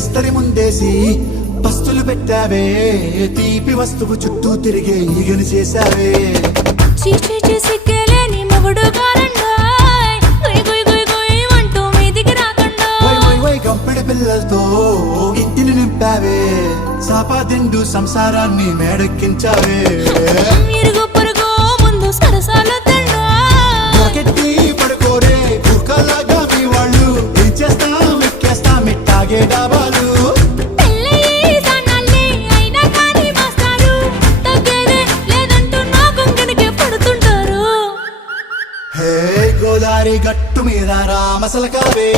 ఇస్తరి ముందేసి పస్తులు పెట్టావే తీపి వస్తువు చుట్టూ తిరిగే ఈగను చేశావే చీచీ చేసి కేలేని మొగుడు గారండాయ్ గుయ్ గుయ్ గుయ్ గుయ్ అంటూ మీదికి రాకుండా గంపెడి పిల్లలతో ఇంటిని నింపావే సాపాదిండు సంసారాన్ని మేడెక్కించావే ఇరుగు పొరుగు ముందు సరసాల తండా రాకెట్టి పడుకోరే కుక్కలాగా మీ వాళ్ళు ఏం చేస్తాం ఎక్కేస్తాం ఇట్టాగే డాబాలు పెళ్ళయి సన్నాళ్ళే అయినా కానీ మాస్తారు తగ్గేదే లేదంటూ నా కొంగనికే పడుతుంటారు హే గోదారి గట్టు మీద రామసలకావే